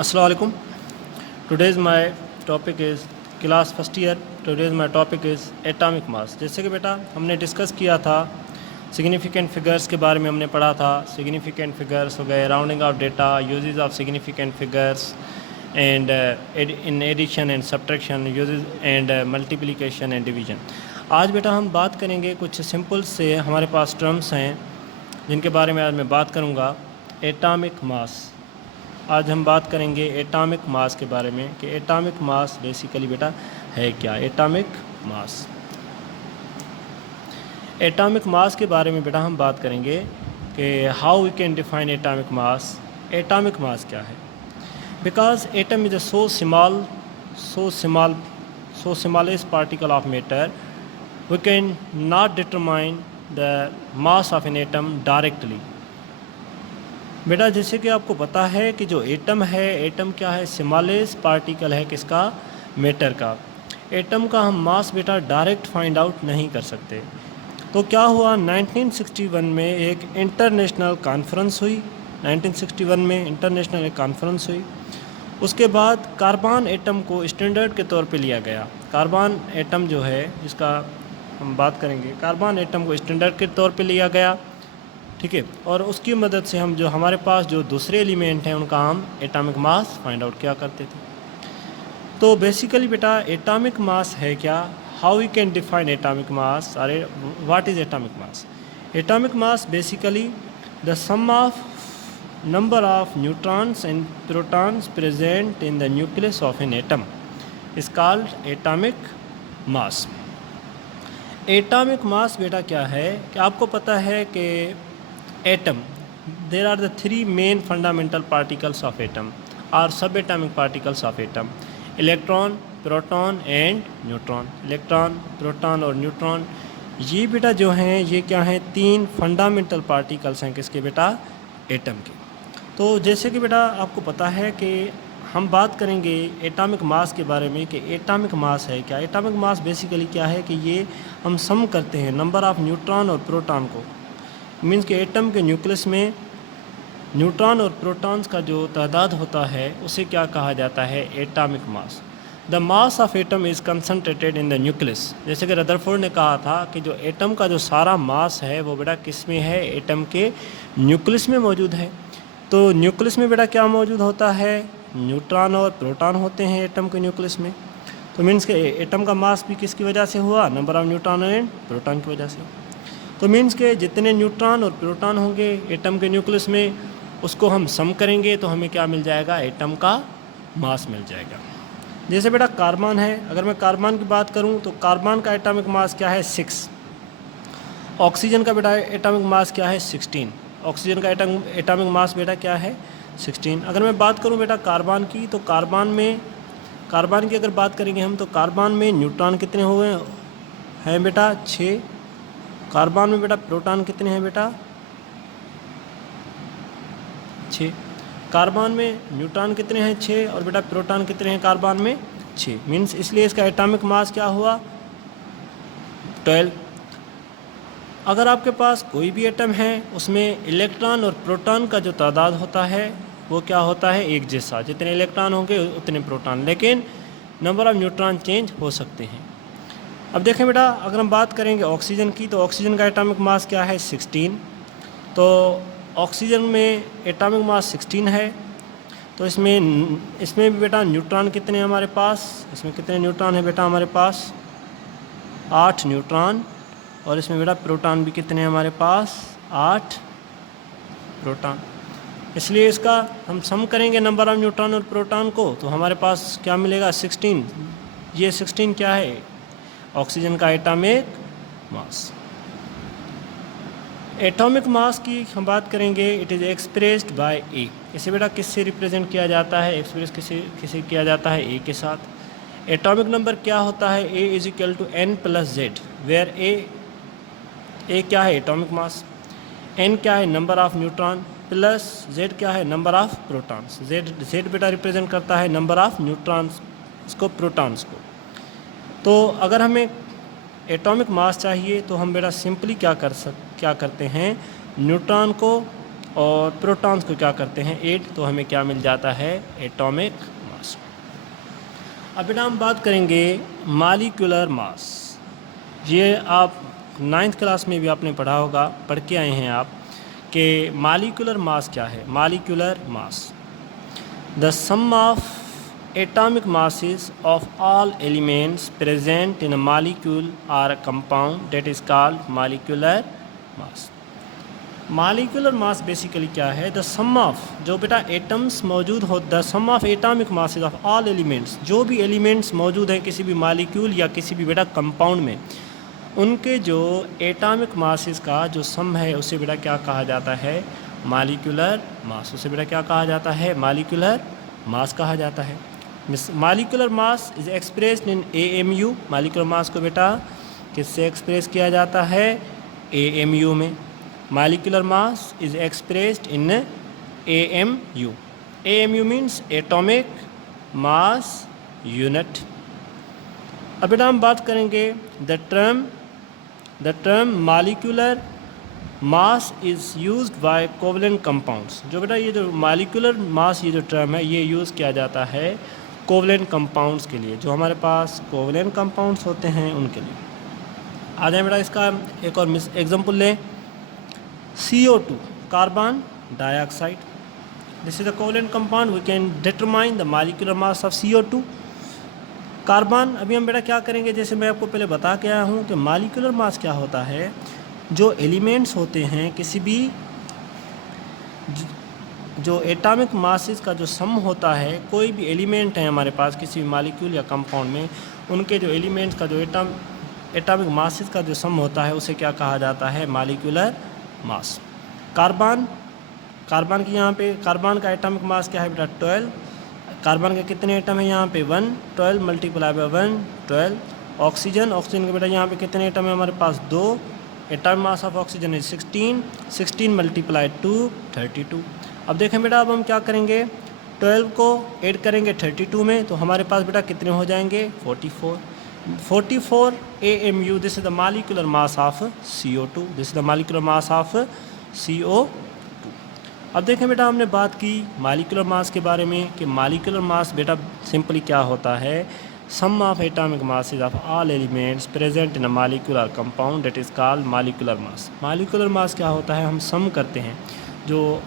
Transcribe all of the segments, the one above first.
Assalamu alaikum. Today's my topic is class first year. Today's my topic is atomic mass. जैसे कि बेटा हमने discuss किया था सिग्निफिकेंट फिगर्स के बारे में हमने पढ़ा था। सिग्निफिकेंट फिगर्स हो गए, rounding off data, uses of significant figures and in addition and subtraction, uses and multiplication and division. आज बेटा हम बात करेंगे कुछ सिंपल से हमारे पास टर्म्स हैं जिनके बारे में आज मैं बात करूँगा। एटॉमिक मास, आज हम बात करेंगे एटॉमिक मास के बारे में कि एटॉमिक मास बेसिकली बेटा है क्या। एटॉमिक मास के बारे में बेटा हम बात करेंगे कि how we can define atomic mass. Atomic mass क्या है? Because atom is a so smallest particle of matter, we can not determine the mass of an atom directly. बेटा जैसे कि आपको पता है कि जो एटम है, एटम क्या है? स्मॉलेस्ट पार्टिकल है किसका? मैटर का। एटम का हम मास बेटा डायरेक्ट फाइंड आउट नहीं कर सकते। तो क्या हुआ, 1961 में एक इंटरनेशनल कॉन्फ्रेंस हुई। 1961 में इंटरनेशनल एक कॉन्फ्रेंस हुई। उसके बाद कार्बन एटम को स्टैंडर्ड के तौर पे लिया गया। कार्बन एटम जो है, जिसका हम बात करेंगे, कार्बन एटम को स्टैंडर्ड के तौर पे लिया गया, ठीक है। और उसकी मदद से हम जो हमारे पास जो दूसरे एलिमेंट हैं उनका हम एटॉमिक मास फाइंड आउट किया करते थे। तो बेसिकली बेटा एटॉमिक मास है क्या? How we can define atomic mass? अरे what is atomic mass? Atomic mass basically the sum of number of neutrons and protons present in the nucleus of an atom is called atomic mass. Atomic mass बेटा क्या है कि आपको पता है कि atom, there are the three main fundamental particles of atom or subatomic particles of atom: electron, proton and neutron। Electron, proton और neutron, ये बेटा जो हैं ये क्या हैं? तीन फंडामेंटल पार्टिकल्स हैं किसके बेटा? एटम के। तो जैसे कि बेटा आपको पता है कि हम बात करेंगे एटॉमिक मास के बारे में कि एटॉमिक मास है क्या। एटॉमिक मास बेसिकली क्या है कि ये हम सम करते हैं नंबर ऑफ न्यूट्रॉन और प्रोटॉन को। मीन्स कि एटम के न्यूक्लियस में न्यूट्रॉन और प्रोटॉन्स का जो तादाद होता है उसे क्या कहा जाता है? Atomic mass. The mass of atom is concentrated in the nucleus. जैसे कि रदरफोर्ड ने कहा था कि जो एटम का जो सारा मास है वो बेटा किस में है? एटम के न्यूक्लियस में मौजूद है। तो न्यूक्लियस में बेटा क्या मौजूद होता है? न्यूट्रॉन और प्रोटॉन होते हैं एटम के न्यूक्लियस में। तो मीन्स के एटम का मास भी किसकी वजह से हुआ? Number of neutron and proton की वजह से। तो मीन्स के जितने न्यूट्रॉन और प्रोटॉन होंगे एटम के न्यूक्लियस में, उसको हम सम करेंगे तो हमें क्या मिल जाएगा? एटम का मास मिल जाएगा। जैसे बेटा कार्बन है, अगर मैं कार्बन की बात करूं तो कार्बन का एटॉमिक मास क्या है? 6। ऑक्सीजन का बेटा एटॉमिक मास क्या है? 16। ऑक्सीजन का एटॉमिक मास बेटा क्या है? 16। अगर मैं बात करूं बेटा कार्बन की, तो कार्बन की अगर बात करेंगे हम तो कार्बन में न्यूट्रॉन कितने हुए हैं बेटा? 6। कार्बन में बेटा प्रोटॉन कितने हैं बेटा? 6। कार्बन में न्यूट्रॉन कितने हैं? 6। और बेटा प्रोटॉन कितने हैं कार्बन में? 6। मीन्स इसलिए इसका एटॉमिक मास क्या हुआ? 12। अगर आपके पास कोई भी एटम है उसमें इलेक्ट्रॉन और प्रोटॉन का जो तादाद होता है वो क्या होता है? एक जैसा। जितने इलेक्ट्रॉन होंगे उतने प्रोटॉन, लेकिन नंबर ऑफ न्यूट्रॉन चेंज हो सकते हैं। अब देखें बेटा, अगर हम बात करेंगे ऑक्सीजन की, तो ऑक्सीजन का एटॉमिक मास क्या है? 16। तो ऑक्सीजन में एटॉमिक मास 16 है। तो इसमें भी बेटा न्यूट्रॉन कितने हैं हमारे पास? इसमें कितने न्यूट्रॉन है बेटा हमारे पास? 8 न्यूट्रॉन। और इसमें बेटा प्रोटॉन भी कितने हैं हमारे पास? 8 प्रोटॉन। इसलिए इसका हम सम करेंगे नंबर ऑफ न्यूट्रॉन और प्रोटॉन को तो हमारे पास क्या मिलेगा? 16। ये 16 क्या है? ऑक्सीजन का एटॉमिक मास। एटॉमिक मास की हम बात करेंगे, इट इज़ एक्सप्रेस्ड बाय ए। इसे बेटा किससे रिप्रेजेंट किया जाता है? एक्सप्रेस किसे किया जाता है? ए के साथ। एटॉमिक नंबर क्या होता है? A is equal to N plus Z, where A क्या है? Atomic mass. एन क्या है? Number of neutron, plus Z क्या है? Number of protons. जेड बेटा रिप्रेजेंट करता है नंबर ऑफ न्यूट्रॉन्स को, प्रोटॉन्स को। तो अगर हमें एटॉमिक मास चाहिए तो हम बेटा सिंपली क्या करते हैं? न्यूट्रॉन को और प्रोटॉन्स को क्या करते हैं 8, तो हमें क्या मिल जाता है एटॉमिक मास। अब बेटा हम बात करेंगे मॉलिक्यूलर मास। ये आप 9th क्लास में भी आपने पढ़ा होगा, पढ़ के आए हैं आप कि मॉलिक्यूलर मास क्या है। Molecular mass the sum of atomic masses of all elements present in a molecule or a compound, that is called molecular mass। Molecular mass basically क्या है, द सम ऑफ जो बेटा एटम्स मौजूद हो, the sum of atomic masses of all elements, जो भी elements मौजूद हैं किसी भी मॉलिक्यूल या किसी भी बेटा कंपाउंड में, उनके जो एटॉमिक मासेस का जो सम है उसे बेटा क्या कहा जाता है मॉलिक्यूलर मास। उसे बेटा क्या कहा जाता है मॉलिक्यूलर मास कहा जाता है। Molecular mass is expressed in AMU। Molecular mass को बेटा किससे एक्सप्रेस किया जाता है AMU में। Molecular mass is expressed in AMU। AMU means atomic mass unit. अब बेटा हम बात करेंगे the term molecular mass is used by covalent compounds. जो बेटा ये जो मॉलिक्यूलर मास ये जो टर्म है ये यूज़ किया जाता है कोवलेंट कंपाउंड्स के लिए, जो हमारे पास कोवलेंट कंपाउंड्स होते हैं उनके लिए। आ जाए बेटा इसका एक और एग्जांपल लें, CO2 carbon dioxide. This is a covalent compound, we can determine the molecular mass of CO2 carbon. अभी हम बेटा क्या करेंगे, जैसे मैं आपको पहले बता के आया हूँ कि मॉलिक्यूलर मास क्या होता है, जो एलिमेंट्स होते हैं किसी भी जो एटॉमिक मासेस का जो सम होता है, कोई भी एलिमेंट है हमारे पास किसी भी मॉलिक्यूल या कंपाउंड में, उनके जो एलिमेंट्स का जो एटॉमिक मासेस का जो सम होता है उसे क्या कहा जाता है मॉलिक्यूलर मास। कार्बन की यहाँ पे कार्बन का एटॉमिक मास क्या है बेटा 12। कार्बन के कितने एटम है यहाँ पे 1, 12 मल्टीप्लाई बाय 1 12। ऑक्सीजन के बेटा यहाँ पे कितने एटम है हमारे पास 2। Atomic mass of oxygen is 16 multiply 2 32। अब देखें बेटा अब हम क्या करेंगे, 12 को ऐड करेंगे 32 में तो हमारे पास बेटा कितने हो जाएंगे 44 AMU। This is the molecular mass of CO2। This is the molecular mass of CO2। अब देखें बेटा हमने बात की मॉलिक्यूलर मास के बारे में कि मॉलिक्यूलर मास बेटा सिंपली क्या होता है, sum of atomic masses of all elements present in a molecular compound, that is called molecular mass. Molecular mass क्या होता है, हम सम करते हैं जो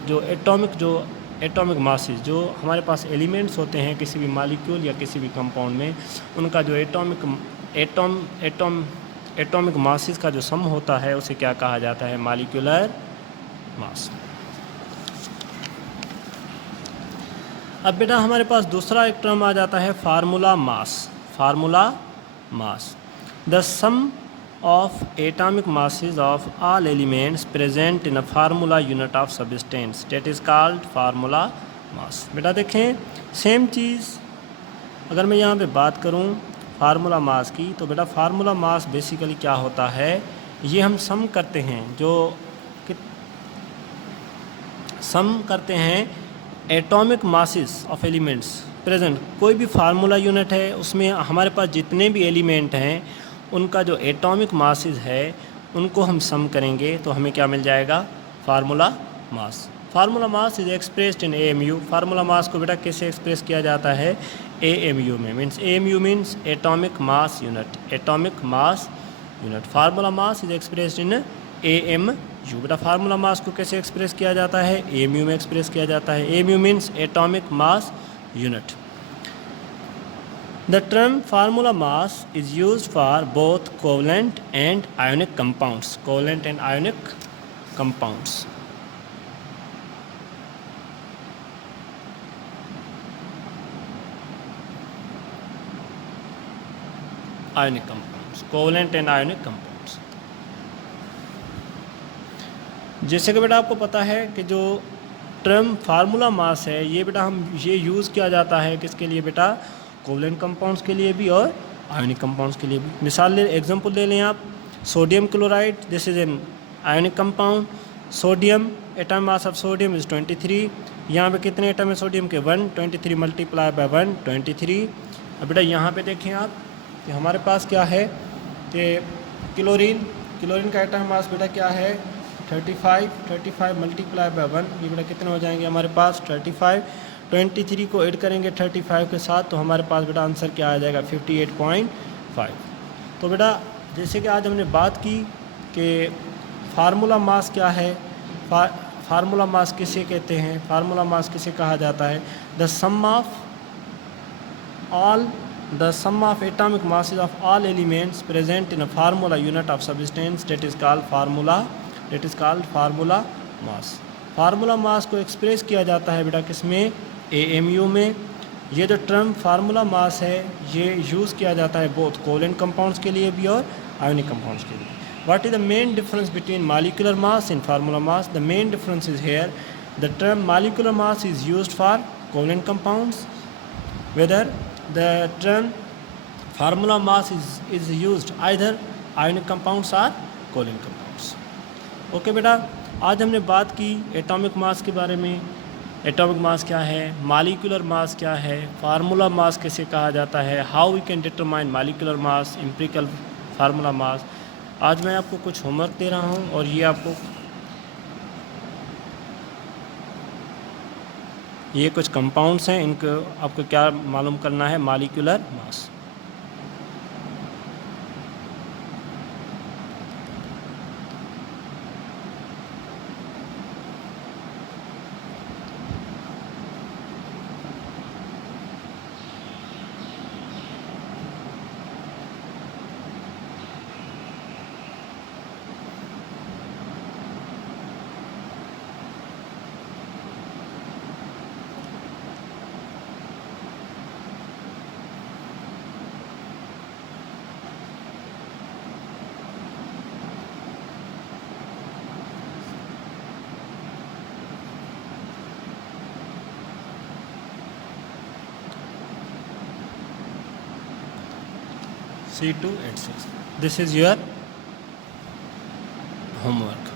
एटॉमिक मासेस जो हमारे पास एलिमेंट्स होते हैं किसी भी मॉलिक्यूल या किसी भी कंपाउंड में, उनका जो एटॉमिक मासेस का जो सम होता है उसे क्या कहा जाता है मॉलिक्यूलर मास। अब बेटा हमारे पास दूसरा एक टर्म आ जाता है formula mass. The sum of atomic masses of all elements present in a formula unit of substance, that is called formula mass. बेटा देखें सेम चीज़ अगर मैं यहाँ पे बात करूँ फार्मूला मास की, तो बेटा फार्मूला मास बेसिकली क्या होता है, ये हम सम करते हैं atomic masses of elements present. कोई भी फार्मूला यूनिट है उसमें हमारे पास जितने भी एलिमेंट हैं उनका जो एटॉमिक मासेस है उनको हम सम करेंगे तो हमें क्या मिल जाएगा formula mass. Formula mass is expressed in AMU। Formula mass को बेटा कैसे एक्सप्रेस किया जाता है AMU में, means AMU means atomic mass unit. Formula mass is expressed in AMU। बेटा फार्मूला मास को कैसे एक्सप्रेस किया जाता है AMU में एक्सप्रेस किया जाता है। AMU means atomic mass unit. The term formula mass is used for both covalent and ionic compounds. Covalent and ionic compounds. जैसे कि बेटा आपको पता है कि जो टर्म फार्मूला मास है ये बेटा ये यूज़ किया जाता है किसके लिए बेटा, कोवलेंट कंपाउंड्स के लिए भी और आयोनिक कंपाउंड्स के लिए भी। एग्जांपल ले लें आप, sodium chloride, this is an ionic compound. Sodium atomic mass of sodium is 23। यहाँ पे कितने एटम है सोडियम के 1, 23 मल्टीप्लाई बाय 1 23। अब बेटा यहाँ पे देखें आप कि हमारे पास क्या है कि क्लोरीन का एटॉमिक मास बेटा क्या है 35 मल्टीप्लाई बाय 1, ये बेटा कितने हो जाएंगे हमारे पास 35। 23 को ऐड करेंगे 35 के साथ तो हमारे पास बेटा आंसर क्या आ जाएगा 58.5। तो बेटा जैसे कि आज हमने बात की कि फार्मूला मास क्या है, फार्मूला मास किसे कहते हैं, फार्मूला मास किसे कहा जाता है, the sum of atomic masses of all elements present in a formula unit of substance that is called formula mass. Formula mass को एक्सप्रेस किया जाता है बेटा किसमें, AMU में। ये जो टर्म फार्मूला मास है ये यूज़ किया जाता है बोथ कोवेलेंट कंपाउंड्स के लिए भी और आयोनिक कंपाउंड्स के लिए। What is the main difference between molecular mass and formula mass? The main difference is here, the term molecular mass is used for covalent compounds, whether the term formula mass is used either ionic compounds or covalent compounds. Okay बेटा, आज हमने बात की atomic mass के बारे में। Atomic mass क्या है, मॉलिक्यूलर मास क्या है, फार्मूला मास कैसे कहा जाता है, how we can determine molecular mass, empirical formula mass. आज मैं आपको कुछ होमवर्क दे रहा हूँ और ये कुछ कंपाउंड्स हैं, इनको आपको क्या मालूम करना है, molecular mass. C2H6, this is your homework.